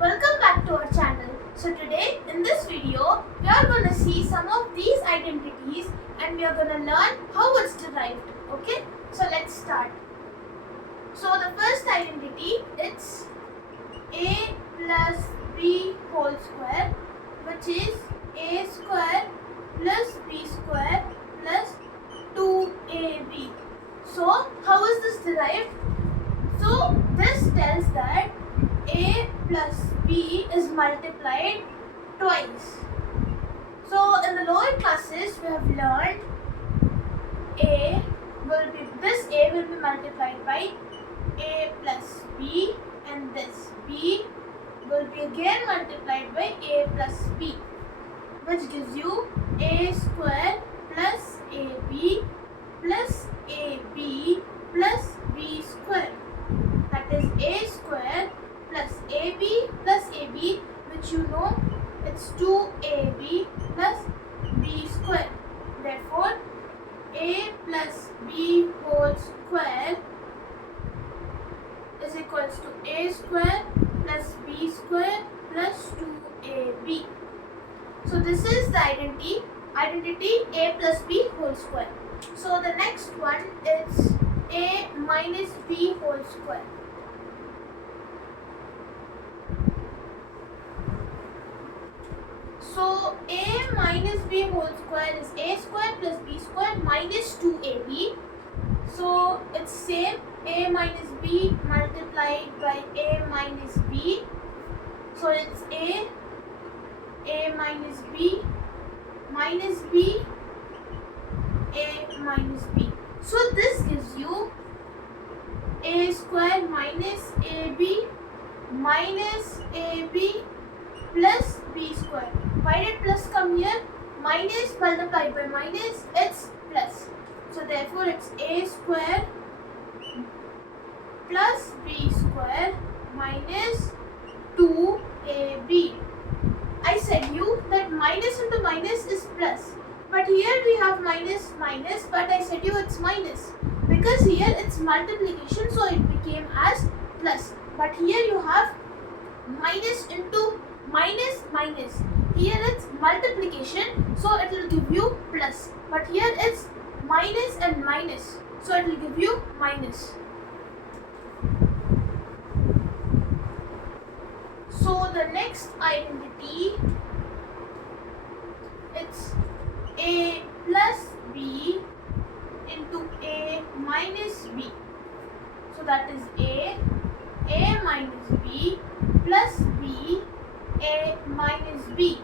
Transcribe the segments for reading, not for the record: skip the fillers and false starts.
Welcome back to our channel. So today in this video we are going to see some of these identities and we are going to learn how it's derived. Okay, so let's start. So the first identity, it's a plus b whole square, which is a square plus b square plus 2ab. So how is this derived? So this tells that a plus b is multiplied twice. So in the lower classes we have learned a will be multiplied by a plus b, and this b will be again multiplied by a plus b, which gives you a square plus ab plus ab plus b square. That is a square plus ab plus ab, which you know it's 2ab plus b square. Therefore, a plus b whole square is equals to a square plus b square plus 2ab. So this is the identity a plus b whole square. So the next one is a minus b whole square. So a minus b whole square is a square plus b square minus 2ab. So it's same, a minus b multiplied by a minus b. So it's a minus b minus b, a minus b. So this gives you a square minus ab minus ab plus b square. Why did plus come here? Minus multiplied by minus, it's plus. So therefore it's a square plus b square minus 2ab. I said you that minus into minus is plus, but here we have minus minus, but I said you it's minus because here it's multiplication, so it became as plus. But here you have minus into minus minus. Here it's multiplication, so it will give you plus. But here it's minus and minus, so it will give you minus. So the next identity, it's a plus b into a minus b. So that is a minus b plus b, a minus b.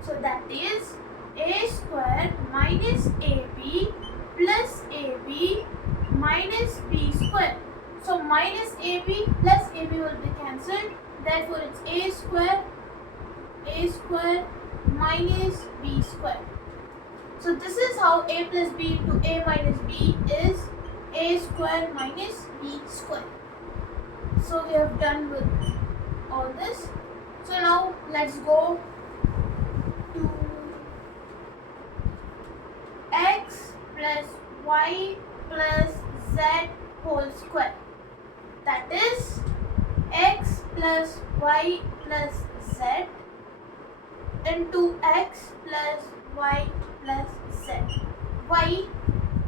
So that is a square minus ab plus ab minus b square. So minus ab plus ab will be cancelled. Therefore it's a square minus b square. So this is how a plus b into a minus b is a square minus b square. So we have done with all this. So now let's go to x plus y plus z whole square. That is x plus y plus z into x plus y plus z. Why?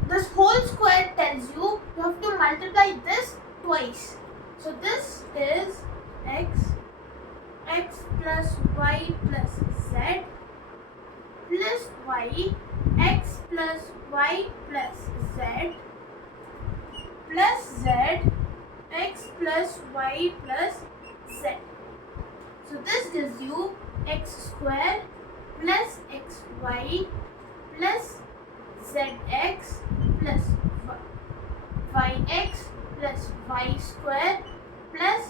This whole square tells you have to multiply this twice. So this is x plus y plus z plus y, x plus y plus z plus z, x plus y plus z. So this gives you x square plus xy plus zx plus yx plus y square plus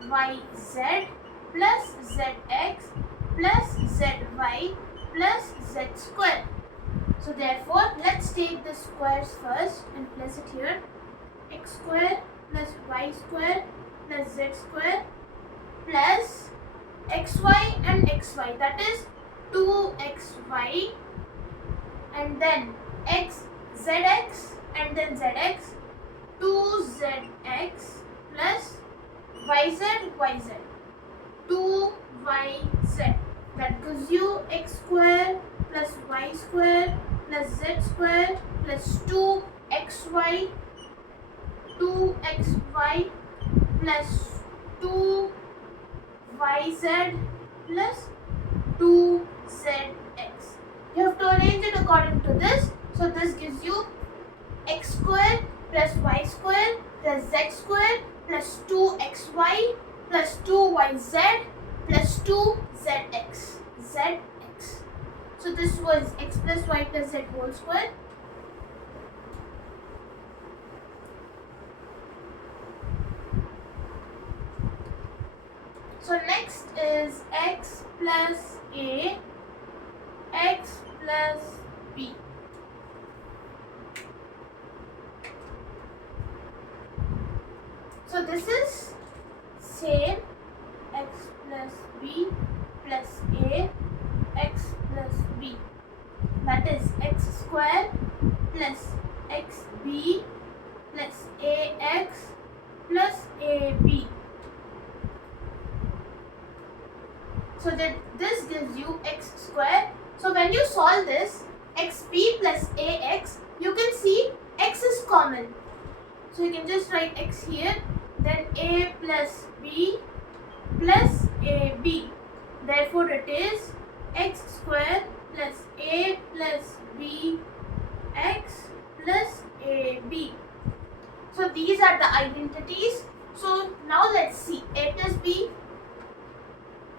yz plus zx plus zy plus z square. So therefore let's take the squares first and place it here. X square plus y square plus z square plus xy and xy, that is 2xy, and then zx and then zx, 2zx plus yz, y, z. That gives you x square plus y square plus z square plus 2xy, 2xy plus 2yz plus 2zx. You have to arrange it according to this. So this gives you x square plus y square plus z square plus 2xy plus 2yz plus 2zx. Zx. So this was x plus y plus z whole square. So next is x plus a, x plus b. So this is same x plus b plus a, x plus b. That is x square plus xb plus ax plus ab. So that this gives you x square. So when you solve this, xb plus ax, you can see x is common. So you can just write x here, then a plus b plus ab. Therefore it is x square plus a plus b x plus ab. So these are the identities. So now let's see a plus b,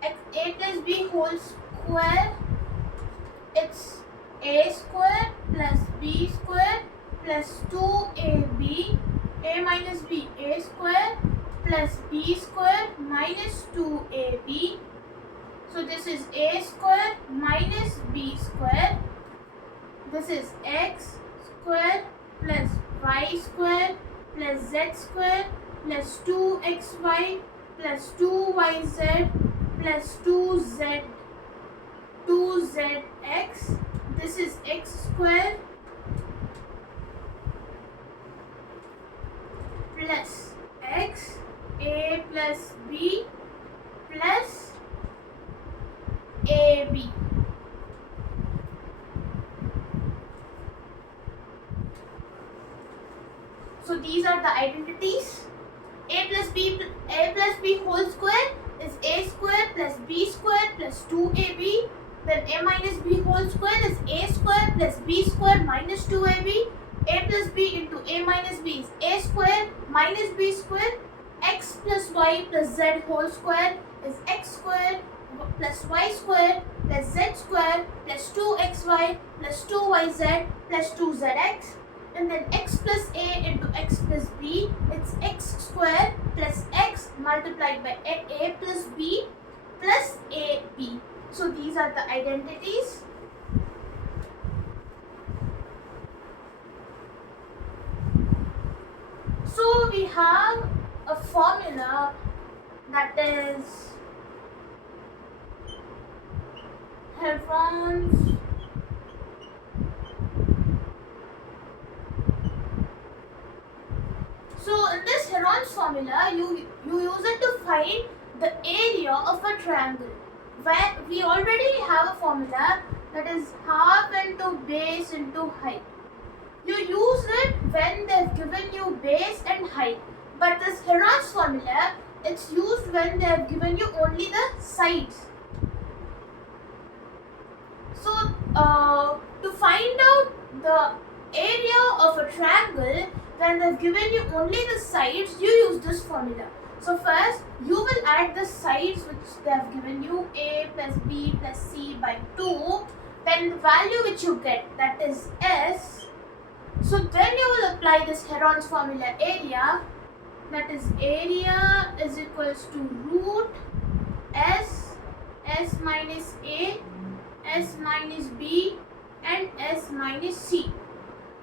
a plus b whole square. It's a square plus b square plus 2ab, a minus b, a square plus b square minus 2ab. So this is a square minus b square. This is x square plus y square plus z square plus 2xy plus 2yz plus 2zx. This is x square plus x, a plus b plus ab. So these are the identities. A plus b whole square is a square plus b square plus 2ab. Then a minus b whole square is a square plus b square minus 2ab. A plus b into a minus b is a square minus b square. X plus y plus z whole square is x square plus y square plus z square plus 2xy plus 2yz plus 2zx. And then x plus a into x plus b, it's x square plus x multiplied by a plus b plus ab. So these are the identities. So we have a formula that is Heron's Heron's formula, you use it to find the area of a triangle. Where we already have a formula that is half into base into height. You use it when they've given you base and height. But this Heron's formula, it's used when they have given you only the sides. So to find out the area of a triangle, when they've given you only the sides, you use this formula. So first, you will add the sides which they have given you, a plus b plus c by 2. Then the value which you get, that is s. So then you will apply this Heron's formula area, that is area is equals to root s, s minus a, s minus b and s minus c.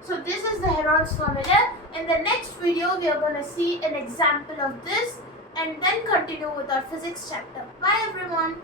So this is the Heron's formula. In the next video, we are going to see an example of this and then continue with our physics chapter. Bye everyone.